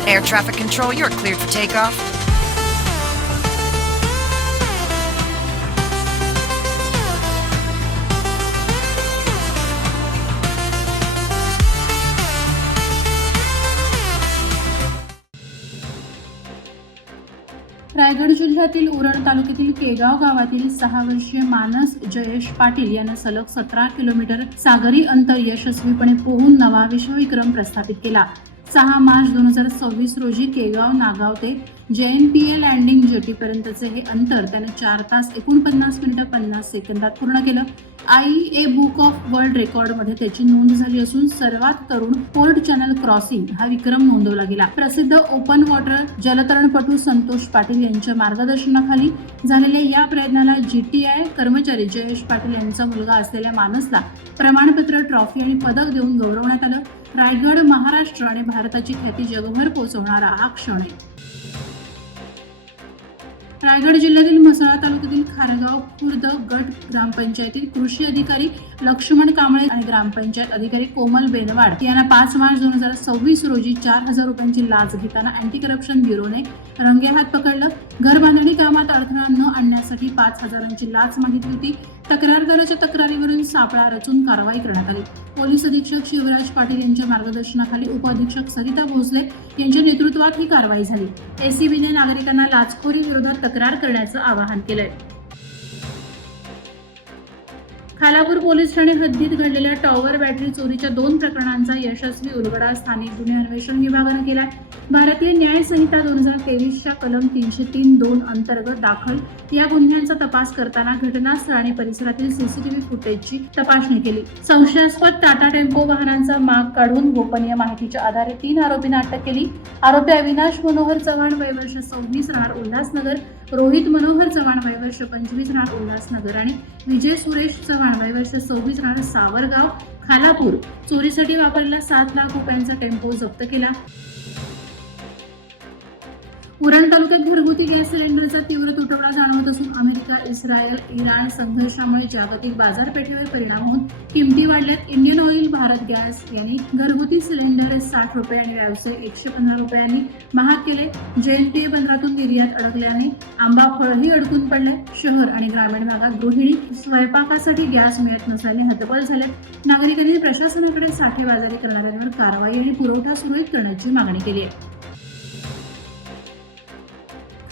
is air traffic control. You're cleared for takeoff. Raigad जिल्ह्यातील उरण तालुक्यातील केगाव गावातील 6 वर्षीय मानस जयेश पाटील यानं सलग 17 किलोमीटर सागरी अंतर यशस्वीपणे पोहून नवा विश्वविक्रम प्रस्थापित केला. 6 मार्च 2026 रोजी केगाव नागाव ते JNPA लँडिंग जेटीपर्यंतचे हे अंतर त्यानं 4 तास 49 मिनिटं 50 सेकंदात पूर्ण केलं. IEA बुक ऑफ वर्ल्ड रेकॉर्डमध्ये त्याची नोंद झाली असून सर्वात तरुण पोर्ट चॅनल क्रॉसिंग हा विक्रम नोंदवला गेला. प्रसिद्ध ओपन वॉटर जलतरणपटू संतोष पाटील यांच्या मार्गदर्शनाखाली झालेल्या या प्रयत्नाला GTI कर्मचारी जयेश पाटील यांचा मुलगा असलेल्या मानसला प्रमाणपत्र, ट्रॉफी आणि पदक देऊन गौरवण्यात आलं. रायगड महाराष्ट्र आणि भारताची ख्याती जगभर पोहोचवणारा हा क्षण आहे. रायगड जिल्ह्यातील म्हसळा तालुक्यातील खारगाव खुर्द गट ग्रामपंचायतील कृषी अधिकारी लक्ष्मण कांबळे आणि ग्रामपंचायत अधिकारी कोमल बेनवाड यांना 5 मार्च 2026 रोजी 4,000 रुपयांची लाच घेताना अँटी करप्शन ब्युरोने रंगेहात पकडलं. घरबांधणी कामात अडथळा न आणण्यासाठी 5,000ची लाच मागितली होती. तक्रारदाराच्या तक्रारीवरून सापळा रचून कारवाई करण्यात आली. पोलीस अधीक्षक शिवराज पाटील यांच्या मार्गदर्शनाखाली उपअधीक्षक सरिता भोसले यांच्या नेतृत्वात ही कारवाई झाली. ACBने नागरिकांना लाचखोरी विरोधात तक्रार करण्याचं आवाहन केलंय. खालापूर पोलीस ठाणे हद्दीत घडलेल्या टॉवर बॅटरी चोरीच्या 2 प्रकरणांचा यशस्वी उलगडा स्थानिक गुन्हे अन्वेषण विभागानं केला. भारतीय न्याय संहिता 2023च्या कलम 303(2) अंतर्गत दाखल या गुन्ह्यांचा तपास करताना घटनास्थळ आणि परिसरातील CCTV फुटेजची तपासणी केली. संशयास्पद टाटा टेम्पो वाहनांचा माग काढून गोपनीय माहितीच्या आधारे 3 आरोपींना अटक केली. आरोपी अविनाश मनोहर चव्हाण वय वर्ष 26 राहणार उल्हासनगर, रोहित मनोहर चव्हाण वय वर्ष 25 राहणार उल्हासनगर आणि विजय सुरेश चव्हाण वय वर्ष 26 राहणार सावरगाव खालापूर चोरीसाठी वापरलेला 7 लाख रुपयांचा टेम्पो जप्त केला. उरण तालुक्यात घरगुती गॅस सिलेंडरचा तीव्र तुटवडा जाणवत असून अमेरिका, इस्रायल, इराण संघर्षामुळे जागतिक बाजारपेठेवर परिणाम होऊन किमती वाढल्यात. इंडियन ऑइल, भारत गॅस यांनी घरगुती सिलेंडर 60 रुपये आणि व्यावसायिक 115 रुपयांनी महाग केले. JNPA बंदरातून निर्यात अडकल्याने आंबा फळही अडकून पडले. शहर आणि ग्रामीण भागात गृहिणी स्वयंपाकासाठी गॅस मिळत नसल्याने हतबल झाल्यात. नागरिकांनी प्रशासनाकडे साठेबाजारी करणाऱ्यांवर कारवाई आणि पुरवठा सुरळीत करण्याची मागणी केली आहे.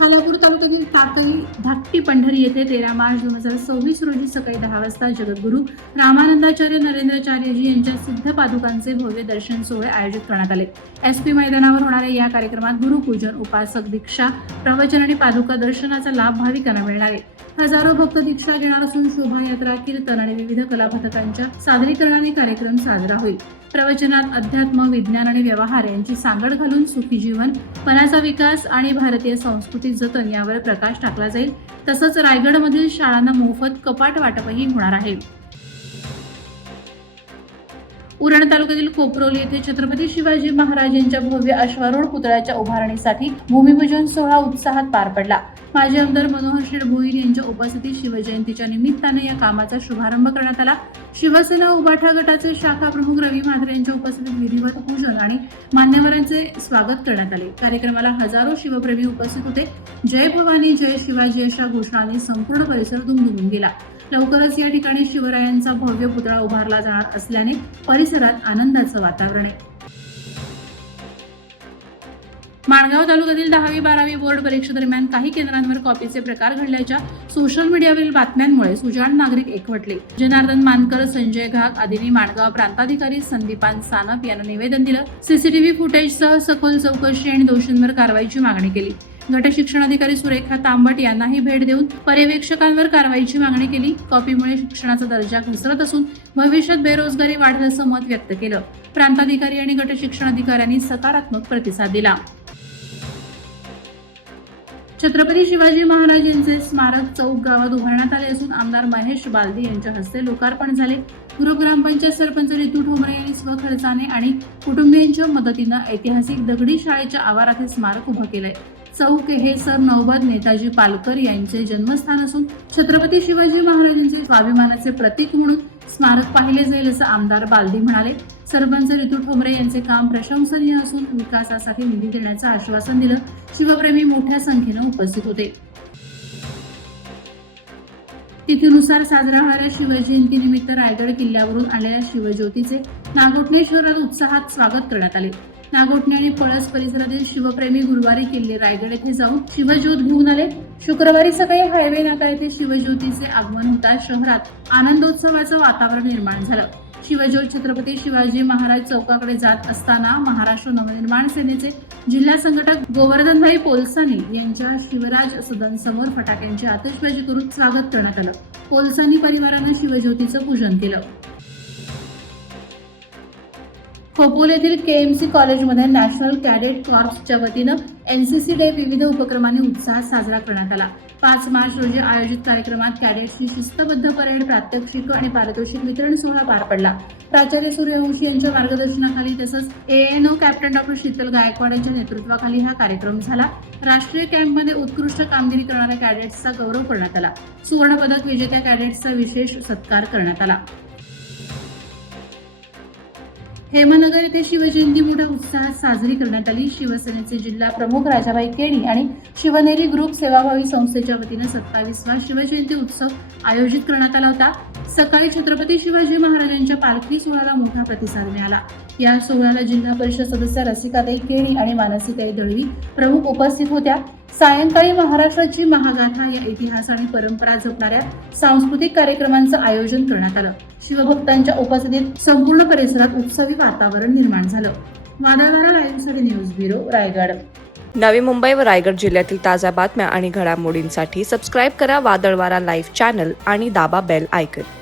खालापूर तालुक्यातील टाकळी धाकटी पंढरी येथे 13 मार्च 2026 रोजी सकाळी 10 वाजता जगद्गुरू रामानंदाचार्य नरेंद्राचार्यजी यांच्या सिद्ध पादुकांचे भव्य दर्शन सोहळे आयोजित करण्यात आले. SP मैदानावर होणाऱ्या या कार्यक्रमात गुरुपूजन, उपासक दीक्षा, प्रवचन आणि पादुका दर्शनाचा लाभ भाविकांना मिळणार आहे. हजारो भक्त दीक्षा घेणार असून शोभायात्रा, कीर्तन आणि विविध कलापथकांच्या सादरीकरणाने कार्यक्रम साजरा होईल. प्रवचनात अध्यात्म, विज्ञान आणि व्यवहार यांची सांगड घालून सुखी जीवन, पणाचा विकास आणि भारतीय संस्कृती जतन यावर प्रकाश टाकला जाईल. तसंच रायगडमधील शाळांना मोफत कपाट वाटपही होणार आहे. उरण तालुक्यातील खोपरोली येथे छत्रपती शिवाजी महाराज यांच्या भव्य अश्वारूढ पुतळ्याच्या उभारणीसाठी भूमिपूजन सोहळा उत्साहात पार पडला. माजी आमदार मनोहर शेठ भोईर यांच्या उपस्थितीत शिवजयंतीच्या निमित्ताने या कामाचा शुभारंभ करण्यात आला. शिवसेना उबाठा गटाचे शाखा प्रमुख रवी म्हात्रे यांच्या उपस्थितीत विधिवत पूजन आणि मान्यवरांचे स्वागत करण्यात आले. कार्यक्रमाला हजारो शिवप्रेमी उपस्थित होते. जय भवानी, जय शिवाजी अशा घोषणांनी संपूर्ण परिसर दुमदुमून गेला. लवकरच या ठिकाणी शिवरायांचा भव्य पुतळा उभारला जाणार असल्याने परिसरात आनंदाचं वातावरण आहे. माणगाव तालुक्यातील 10वी-12वी बोर्ड परीक्षेदरम्यान काही केंद्रांवर कॉपीचे प्रकार घडल्याच्या सोशल मीडियावरील बातम्यांमुळे सुजाण नागरिक एकवटले. जनार्दन मानकर, संजय घाग आदींनी माणगाव प्रांताधिकारी संदीपान सानप यांना निवेदन दिलं. CCTV फुटेजसह सखोल चौकशी आणि दोषींवर कारवाईची मागणी केली. गट शिक्षणाधिकारी सुरेखा तांबट यांनाही भेट देऊन पर्यवेक्षकांवर कारवाईची मागणी केली. कॉपीमुळे शिक्षणाचा दर्जा घसरत असून भविष्यात बेरोजगारी वाढेल असं मत व्यक्त केलं. प्रांताधिकारी आणि गट शिक्षणाधिकाऱ्यांनी सकारात्मक प्रतिसाद दिला. छत्रपती शिवाजी महाराज यांचे स्मारक चौक गावात उभारण्यात आले असून आमदार महेश बालदी यांच्या हस्ते लोकार्पण झाले. ग्रामपंचायत सरपंच रितू ठोंबरे यांनी स्वखर्चाने आणि कुटुंबियांच्या मदतीनं ऐतिहासिक दगडी शाळेच्या आवारात हे स्मारक उभं केलंय. चौक हे सर नौबत नेताजी पालकर यांचे जन्मस्थान असून छत्रपती शिवाजी महाराजांचे स्वाभिमानाचे प्रतीक म्हणून स्मारक पाहिले जाईल असं आमदार बालदी म्हणाले. सरपंच रितू ठोंबरे यांचे काम प्रशंसनीय असून विकासासाठी निधी देण्याचं आश्वासन दिलं. शिवप्रेमी मोठ्या संख्येनं उपस्थित होते. तिथीनुसार साजरा होणाऱ्या शिवजयंतीनिमित्त रायगड किल्ल्यावरून आलेल्या शिवज्योतीचे नागोठणे शहरात उत्साहात स्वागत करण्यात आले. नागोठणे आणि पळस परिसरातील शिवप्रेमी गुरुवारी किल्ले रायगड येथे जाऊन शिवज्योत घेऊन आले. शुक्रवारी सकाळी हायवे नाका येथे शिवज्योतीचे आगमन होताच शहरात आनंदोत्सवाचं वातावरण निर्माण झालं. शिवज्योत छत्रपती शिवाजी महाराज चौकाकडे जात असताना महाराष्ट्र नवनिर्माण सेनेचे जिल्हा संघटक गोवर्धनभाई पोलसानी यांच्या शिवराज सदन समोर फटाक्यांची आतिषबाजी करून स्वागत करण्यात आलं. पोलसानी परिवारानं शिवज्योतीचं पूजन केलं. खोपोल येथील केएमसी कॉलेजमध्ये नॅशनल कॅडेट कॉर्प्सच्या वतीनं एनसीसी डे विविध उपक्रमांनी उत्साहात साजरा करण्यात आला. 5 मार्च रोजी आयोजित कार्यक्रमात कॅडेट्सची शिस्तबद्ध परेड, प्रात्यक्षिक आणि पारितोषिक वितरण सोहळा पार पडला. प्राचार्य सूर्यवंशी यांच्या मार्गदर्शनाखाली तसंच एएनओ कॅप्टन डॉ. शीतल गायकवाड यांच्या नेतृत्वाखाली हा कार्यक्रम झाला. राष्ट्रीय कॅम्पमध्ये उत्कृष्ट कामगिरी करणाऱ्या कॅडेट्सचा गौरव करण्यात आला. सुवर्ण पदक विजेत्या कॅडेट्सचा विशेष सत्कार करण्यात आला. हेमनगर येथे शिवजयंती मोठ्या उत्साहात साजरी करण्यात आली. शिवसेनेचे जिल्हा प्रमुख राजाभाई केणी आणि शिवनेरी ग्रुप सेवाभावी संस्थेच्या वतीनं 27वा शिवजयंती उत्सव आयोजित करण्यात आला होता. सकाळी छत्रपती शिवाजी महाराजांच्या पालखी सोहळ्याला मोठा प्रतिसाद मिळाला. या सोहळ्याला जिल्हा परिषद सदस्य रसिकाताई केणी आणि मानसीताई दळवी प्रमुख उपस्थित होत्या. सायंकाळी महाराष्ट्राची महागाथा या इतिहास आणि परंपरा जपणाऱ्या सांस्कृतिक कार्यक्रमांचं आयोजन करण्यात आलं. शिवभक्तांच्या उपस्थितीत संपूर्ण परिसरात उत्सवी वातावरण निर्माण झालं. वादळवारा लाईव्हसाठी न्यूज ब्युरो, रायगड. नवी मुंबई व रायगड जिल्ह्यातील ताज्या बातम्या आणि घडामोडींसाठी सबस्क्राईब करा वादळवारा लाईव्ह चॅनल आणि दाबा बेल आयकॉन.